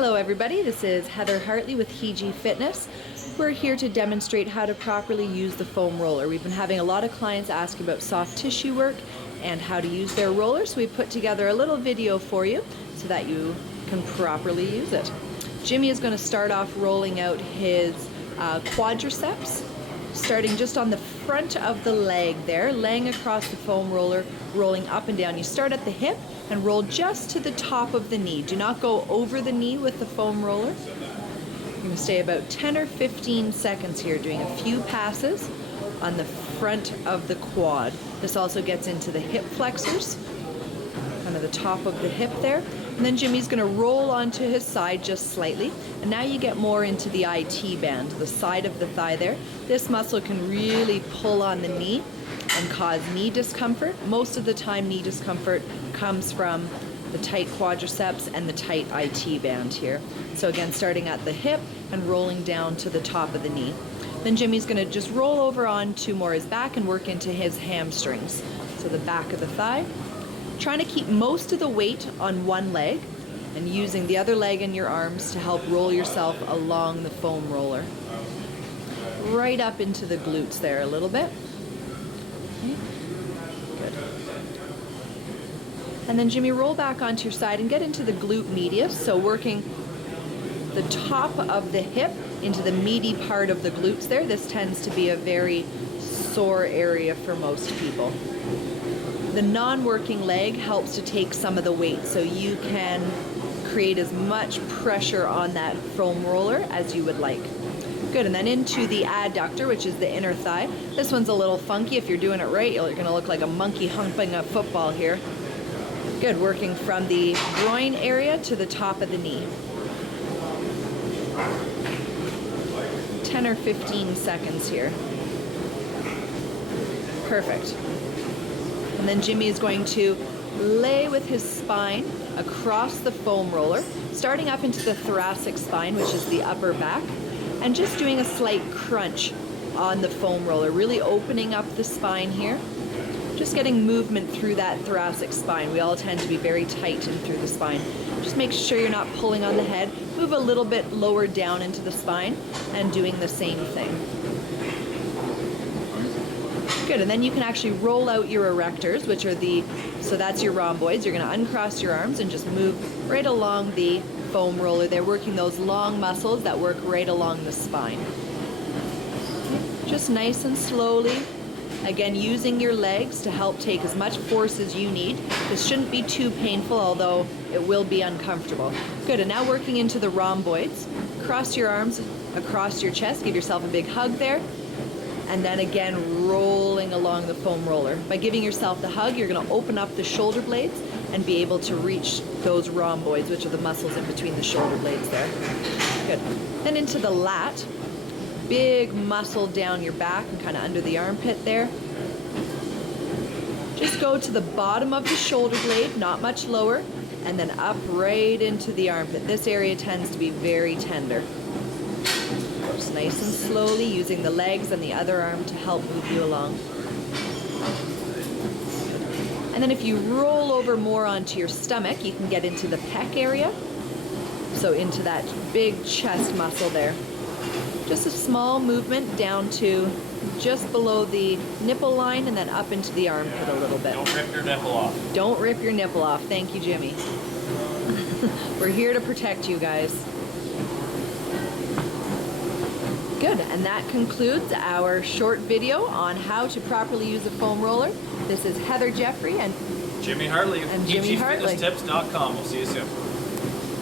Hello everybody, this is Heather Hartley with HEG Fitness. We're here to demonstrate how to properly use the foam roller. We've been having a lot of clients ask about soft tissue work and how to use their roller, so we put together a little video for you so that you can properly use it. Jimmy is going to start off rolling out his quadriceps, starting just on the front of the leg there, laying across the foam roller, rolling up and down. You start at the hip and roll just to the top of the knee. Do not go over the knee with the foam roller. You're going to stay about 10 or 15 seconds here, doing a few passes on the front of the quad. This also gets into the hip flexors, kind of the top of the hip there. And then Jimmy's going to roll onto his side just slightly. And now you get more into the IT band, the side of the thigh there. This muscle can really pull on the knee and cause knee discomfort. Most of the time knee discomfort comes from the tight quadriceps and the tight IT band here. So again, starting at the hip and rolling down to the top of the knee. Then Jimmy's going to just roll over onto more his back and work into his hamstrings. So the back of the thigh. Trying to keep most of the weight on one leg and using the other leg in your arms to help roll yourself along the foam roller. Right up into the glutes there a little bit. Okay. Good. And then Jimmy, roll back onto your side and get into the glute medius, so working the top of the hip into the meaty part of the glutes there. This tends to be a very sore area for most people. The non-working leg helps to take some of the weight, so you can create as much pressure on that foam roller as you would like. Good, and then into the adductor, which is the inner thigh. This one's a little funky. If you're doing it right, you're going to look like a monkey humping a football here. Good, working from the groin area to the top of the knee. 10 or 15 seconds here. Perfect. And then Jimmy is going to lay with his spine across the foam roller, starting up into the thoracic spine, which is the upper back, and just doing a slight crunch on the foam roller, really opening up the spine here. Just getting movement through that thoracic spine. We all tend to be very tight in through the spine. Just make sure you're not pulling on the head. Move a little bit lower down into the spine and doing the same thing. Good, and then you can actually roll out your erectors, which are so that's your rhomboids. You're going to uncross your arms and just move right along the foam roller. They're working those long muscles that work right along the spine. Just nice and slowly. Again, using your legs to help take as much force as you need. This shouldn't be too painful, although it will be uncomfortable. Good, and now working into the rhomboids. Cross your arms across your chest. Give yourself a big hug there. And then again, rolling along the foam roller. By giving yourself the hug, you're going to open up the shoulder blades and be able to reach those rhomboids, which are the muscles in between the shoulder blades there. Good. Then into the lat. Big muscle down your back and kind of under the armpit there. Just go to the bottom of the shoulder blade, not much lower, and then up right into the armpit. This area tends to be very tender. Just nice and slowly, using the legs and the other arm to help move you along. And then if you roll over more onto your stomach, you can get into the pec area. So into that big chest muscle there. Just a small movement down to just below the nipple line and then up into the armpit a little bit. Don't rip your nipple off. Don't rip your nipple off. Thank you, Jimmy. We're here to protect you guys. Good, and that concludes our short video on how to properly use a foam roller. This is Heather Jeffrey and Jimmy Hartley. And Jimmy Hartley. HEGFitnesstips.com. We'll see you soon.